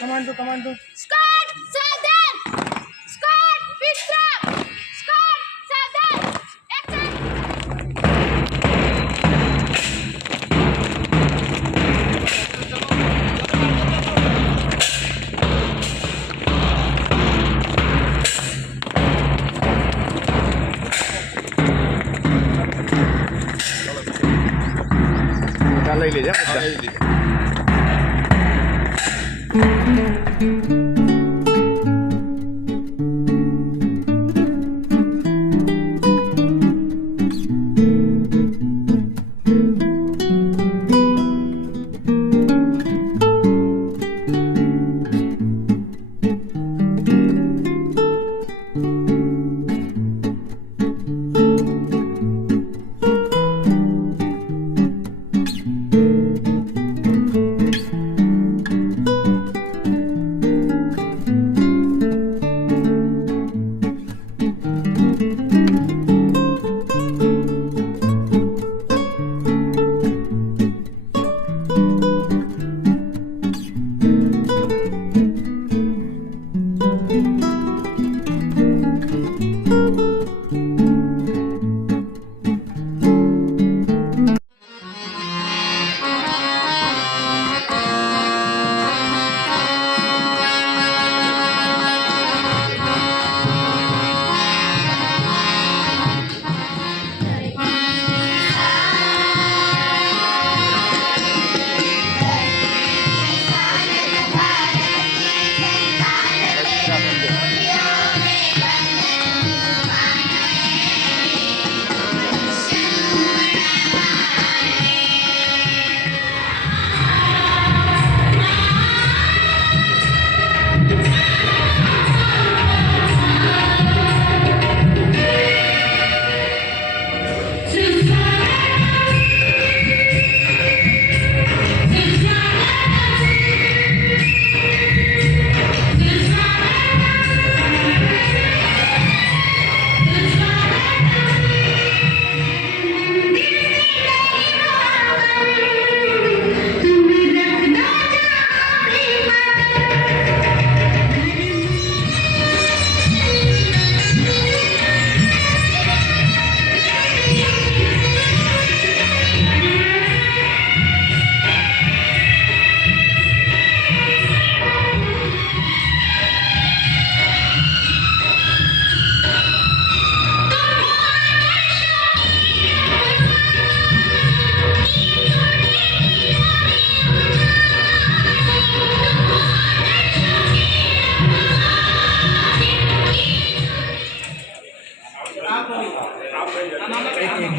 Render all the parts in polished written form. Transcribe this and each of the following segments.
Commando. Squad, Southern! Squad, Vikram! Squad, Southern! Action! લઈ લેજો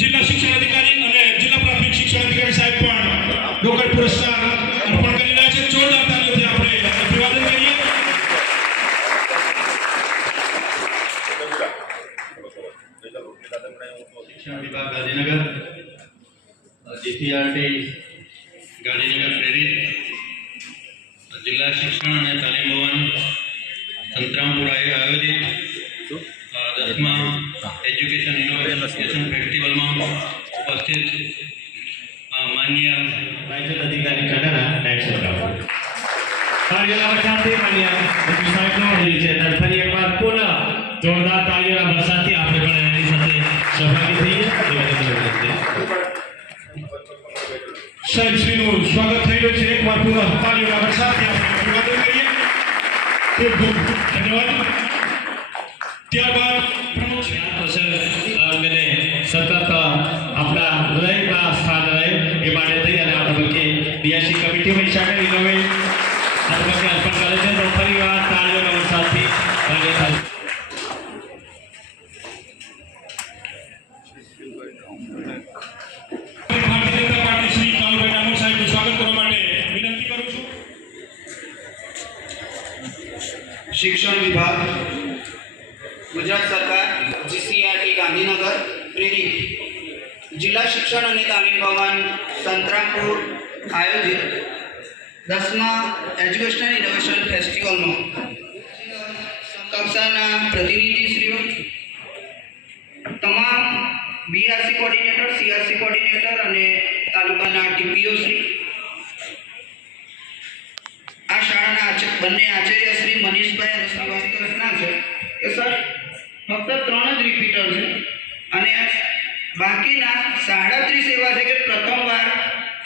જિલ્લા શિક્ષણ અધિકારી અને જિલ્લા પ્રાથમિક શિક્ષણ અધિકારી સાહેબ પણ રોકડ પુરસ્કાર અર્પણ કરી રહ્યા છે. જોરદાર તાલીઓથી આપણે અભિવાદન કરીએ. શિક્ષણ વિભાગ ગાંધીનગર, જીપીઆરટી ગાંધીનગર પ્રેરિત જિલ્લા શિક્ષણ અને તાલીમ ભવન સંતરામપુરાએ આયોજિત 10મા એજ્યુકેશન ઇનોવેશન ફેસ્ટિવલમાં ઉપસ્થિત માન્ય બાયજલ અધિકારી કડાના નેક્સ્ટ રાઉન્ડ તાળીઓના વરસાદથી માન્ય ડીપી સાહેબનો હજી છે ત્યારે ફરી એકવાર પુનઃ જોરદાર તાળીઓના વરસાદથી આપણે પણ એની સાથે સહભાગી થઈએ સાહેબ શ્રીનું સ્વાગત થઈ રહ્યું છે. એકવાર પુનઃ તાલીઓના વરસાદથી આપણે અભિવાદન કરીએ. ખૂબ ખૂબ ધન્યવાદ. ત્યારબાદ मैंने सतत अपना हृदय का स्थान रहे ये माने थी અને આપણે બકે બીએસસી કમિટીમાં શામેલ ઇનોવે આપણે બકે અર્પણ કરે છે તો ફરીવાર તાળીઓના વરસાદથી કાર્ય થાય. ભારતીય જનતા પાર્ટી શ્રી કાળુભાઈ ડામોર સાહેબનું સ્વાગત કરવા માટે વિનંતી કરું છું. શિક્ષણ વિભાગ ગુજરાત સરકાર જીસીઆરટી ગાંધીનગર પ્રેરિત જિલ્લા શિક્ષણ અને તાલીમ ભવન સંતરામપુર આયોજિત 10મા એજ્યુકેશનલ ઇનોવેશન ફેસ્ટિવલમાં કક્ષાના પ્રતિનિધિશ્રીઓ, તમામ બીઆરસી કોર્ડિનેટર, સીઆરસી કોર્ડિનેટર અને તાલુકાના ટીપીઓ શ્રી, બંને આચાર્ય શ્રી મનીષભાઈ અને શ્રીવાસ્તવના છે કે સર ફક્ત 3 જ રિપીટર છે અને બાકીના 37 એવા છે કે પ્રથમવાર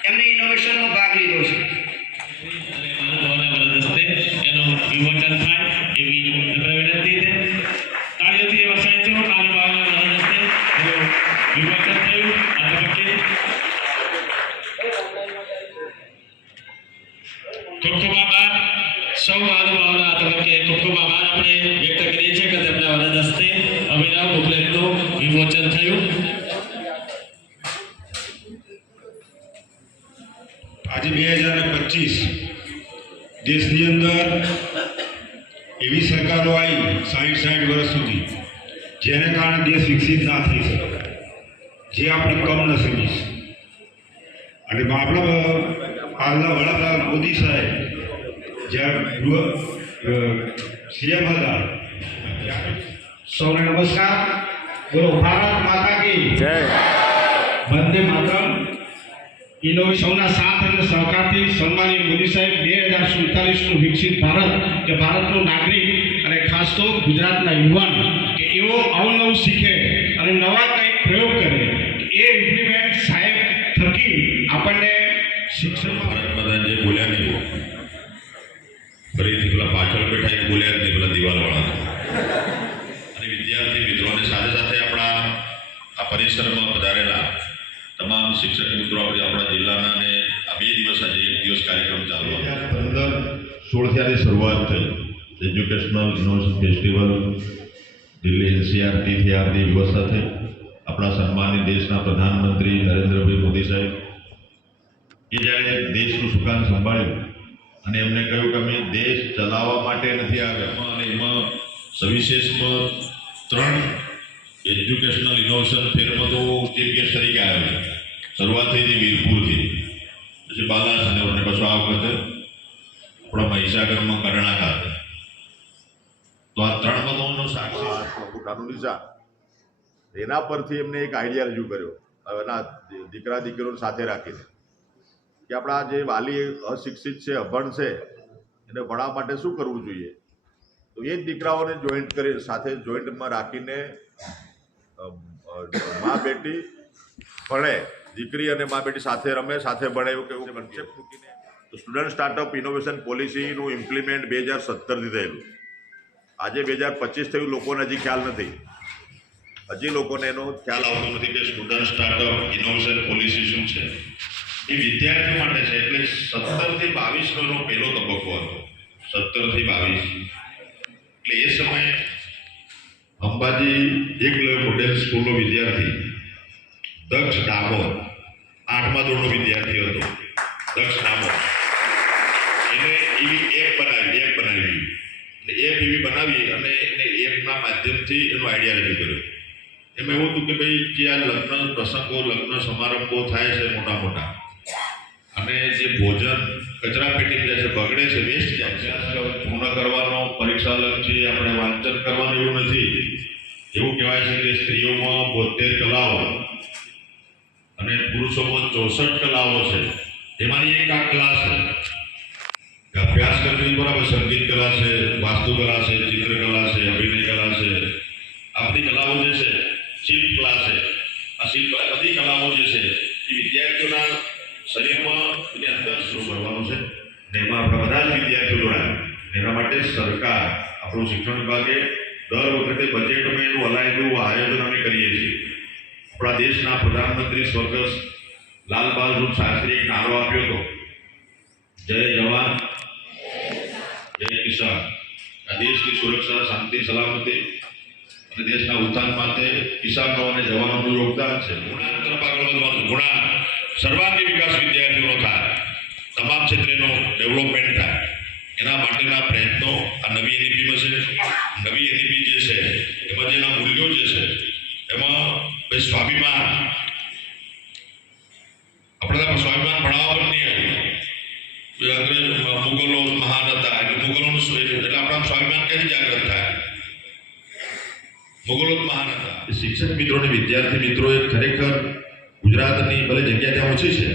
એમને ઇનોવેશનમાં ભાગ લીધો છે. અને મહાનુભાવોના વરદ હસ્તે એનું વિમોચન થાય એવી નમ્ર વિનંતી છે. તાળીઓથી વરસાય છે. મહાનુભાવોના વરદ હસ્તે એનું વિમોચન થયું. આ તબક્કે ખૂબ ખૂબ આભાર. સૌ મહાનુભાવોના આ તબક્કે ખૂબ ખૂબ આભાર આપણે વ્યક્ત કરીએ છીએ કે તેમના વરદ હસ્તે અભિનવ બુકલેટનું વિમોચન થયું. આજે 2025 દેશની અંદર એવી સરકારો આવી 60 વર્ષ સુધી જેને કારણે દેશ વિકસિત ના થઈ શકે, જે આપણે કમનસીબી છે. અને આપણા હાલના વડાપ્રધાન મોદી સાહેબ જ્યારે સીએમ હતા. સૌને નમસ્કાર. બોલો ભારત માતા કી જય. વંદે માતરમ. ઇનોવેશનના સાથ અને સહકારથી સન્માનીય મોદી સાહેબ 2047નું વિકસિત ભારત કે ભારતનો નાગરિક અને ખાસ તો ગુજરાતના યુવાન કે એવો અવનવું શીખે અને નવા કંઈક પ્રયોગ કરે એ ઇમ્પ્લિમેન્ટ સાહેબ થકી આપણને શિક્ષણમાં ભારત માતા જે બોલ્યા નહીં ફરીથી પેલા પાછળ બેઠા એક બોલ્યા જ નહીં, પેલા દિવાલવાળા. અને વિદ્યાર્થી મિત્રોને સાથે સાથે આપણા આ પરિસરમાં પધારેલા તમામ શિક્ષક મિત્રો આપણા જિલ્લાના અને આ 2 દિવસ આજે 1 દિવસ કાર્યક્રમ ચાલુ 2015-16 થી શરૂઆત થઈ. એજ્યુકેશનલ ઇનોવેશન ફેસ્ટિવલ દિલ્હી NCERT-થી આરની વ્યવસ્થા થઈ. આપણા સન્માનિત દેશના પ્રધાનમંત્રી નરેન્દ્રભાઈ મોદી સાહેબ એ જ્યારે દેશનું સુકાન સંભાળ્યું અને એમને કહ્યું કે અમે દેશ ચલાવવા માટે નથી આવ્યા, અને એમાં સવિશેષમાં 3 એજ્યુકેશનલ ઇનોવેશન ફેરમાં તો ચીફ ગેસ્ટ તરીકે આવ્યો છે. શરૂઆત થઈ હતી વીરપુરથી, પછી બાલાસનગર અને પછી આ વખતે આપણા મહીસાગરમાં કરણા ખાતે. તો આ 3 પદોનો સાક્ષી એના પરથી એમને એક આઈડિયા રજૂ કર્યો એના દીકરા દીકરીઓ સાથે રાખીને કે આપણા જે વાલી અશિક્ષિત છે, અભણ છે, એને ભણવા માટે શું કરવું જોઈએ. તો એ જ દીકરાઓને જોઈન્ટમાં રાખીને મા બેટી ભણે, દીકરી અને મા બેટી સાથે રમે, સાથે ભણે, એવું કેવું કન્સેપ્ટ મૂકીને તો સ્ટુડન્ટ સ્ટાર્ટઅપ ઇનોવેશન પોલિસીનું ઇમ્પ્લિમેન્ટ 2017થી થયેલું. આજે 2025 થયું, લોકોને હજી ખ્યાલ નથી. હજી લોકોને એનો ખ્યાલ આવતો નથી કે સ્ટુડન્ટ સ્ટાર્ટઅપ ઇનોવેશન પોલિસી શું છે. એ વિદ્યાર્થીઓ માટે છે. એટલે 17 થી 22નો પહેલો તબક્કો હતો. 17 થી 22 એટલે એ સમયે અંબાજી એકલવ્ય મોડેલ સ્કૂલનો વિદ્યાર્થી દક્ષ ડામોર 8મા ધોરણનો વિદ્યાર્થી હતો. દક્ષ ડામોર એને એવી એપ બનાવી એટલે એપ એવી બનાવી અને એને એપના માધ્યમથી એનો આઈડિયા રજૂ કર્યો. એમાં એવું હતું કે ભાઈ જે આ લગ્ન પ્રસંગો, લગ્ન સમારંભો થાય છે મોટા અને જે ભોજન કચરા પેટી જાય છે, બગડે છે, વેસ્ટ જાય છે, પૂર્ણ કરવાનો પરીક્ષા લક્ષી આપણે વાંચન કરવાનું એવું નથી. એવું કહેવાય છે કે સ્ત્રીઓમાં 72 કલાઓ અને પુરુષોમાં 64 કલાઓ છે. એમાંની એક આ કલા છે અભ્યાસ કરવી, બરાબર. સંગીત કલા છે, વાસ્તુકલા છે, ચિત્રકલા છે, અભિનય કલા છે. આ બધી કલાઓ જે છે, શિલ્પ કલા છે, આ શિલ્પ બધી કલાઓ જે છે એ વિદ્યાર્થીઓના શરીરમાં એની અંદર શું કરવાનું છે ને એમાં આપણા બધા જ વિદ્યાર્થીઓ જોડાય. એના માટે સરકાર, આપણું શિક્ષણ વિભાગે દર વખતે બજેટમાં એનું અલાયદું આયોજન અમે કરીએ છીએ. આપણા દેશના પ્રધાનમંત્રી સ્વર્ગસ્થ લાલ બહાદુર શાસ્ત્રીએ એક નારો આપ્યો હતો, જય જવાન જય કિસાન. આ દેશની સુરક્ષા, શાંતિ, સલામતી અને દેશના ઉત્થાન માટે કિસાનો અને જવાનોનું યોગદાન છે. ગુણાંતર આગળ વધવાનું, સર્વાંગી વિકાસ વિદ્યાર્થીઓનો થાય, તમામ ક્ષેત્રેનો ડેવલપમેન્ટ થાય, એના માટેના પ્રયત્નો આ નવી NEP-માં છે. નવી NEP જે છે એમાં જેના મૂલ્યો જે છે એમાં સ્વાભિમાન, આપણે સ્વાભિમાન ભણાવવા પણ નહીં આવ્યું. અંગ્રેજ મુગલો મહાન હતા એટલે મુગલોનું એટલે આપણા સ્વાભિમાન ક્યાંથી જાગૃત થાય? મુગલો જ મહાન હતા. શિક્ષક મિત્રો અને વિદ્યાર્થી મિત્રોએ ખરેખર ગુજરાતની ભલે જગ્યા ત્યાં ઓછી છે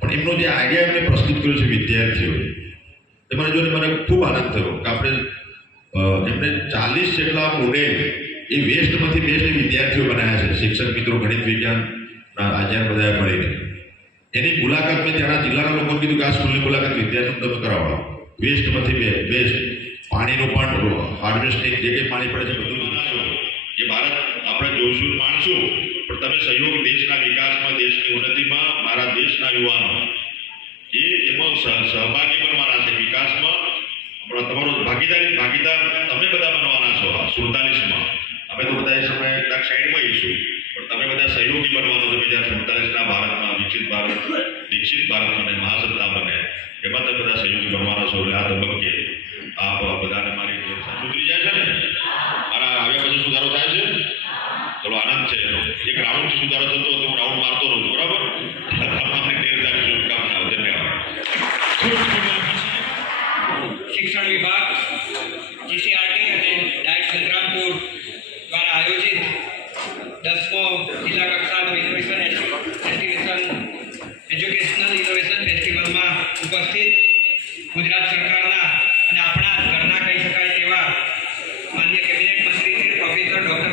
પણ એમનો જે આઈડિયા એમને પ્રસ્તુત કર્યો છે વિદ્યાર્થીઓએ, મને જોઈને મને ખૂબ આનંદ થયો કે આપણે એમને 40 જેટલા મોડેલ એ વેસ્ટમાંથી બેસ્ટ વિદ્યાર્થીઓ બનાવ્યા છે. શિક્ષક મિત્રો, ગણિત વિજ્ઞાનના આચાર્ય બધાએ મળીને એની મુલાકાત મેં ત્યાંના જિલ્લાના લોકોને કીધું કે આ સ્કૂલની મુલાકાત વિદ્યાર્થીઓ તમે કરાવો. વેસ્ટમાંથી બેસ્ટ પાણીનું પણ હાર્વેસ્ટિંગ જે કંઈ પાણી પડે છે બધું બનાવશો. એ ભારત આપણે જોઈશું, માણશું, પણ તમે સહયોગ દેશના વિકાસમાં, દેશની ઉન્નતિમાં, મારા દેશના યુવાનો એમાં સહભાગી બનવાના છે. વિકાસમાં તમારો ભાગીદાર તમે બધા બનવાના છો. 47માં અમે તો બધા એ સમયે કેટલાક સાઈડમાં આવીશું, પણ તમે બધા સહયોગી બનવાનો છો. 2047ના ભારતમાં વિકસિત ભારત, દીક્ષિત ભારત બને, મહાસત્તા બને, એમાં તમે બધા સહયોગી બનવાના છો. એટલે આ તબક્કે આપ બધાને મારી સુધરી જાય છે ને? મારા આવ્યા પછી સુધારો થાય છે? ચલો, આનંદ છે. એક રાઉન્ડથી સુધારો થતો હતો, હું રાઉન્ડ મારતો રહું છું. બરાબર? તમામને 13 તારીખ શુભકામનાઓ. ધન્યવાદ. શિક્ષણ વિભાગ, જીસીઆરટી અને ડાયટ સંતરામપુર દ્વારા આયોજિત 10મો જિલ્લા કક્ષાનો એજ્યુકેશનલ ઇનોવેશન ફેસ્ટિવલમાં ઉપસ્થિત ગુજરાત સરકારના અને આપણા ઘરના કહી શકાય તેવા માન્ય કેબિનેટ મંત્રી શ્રી પ્રોફેસર ડૉક્ટર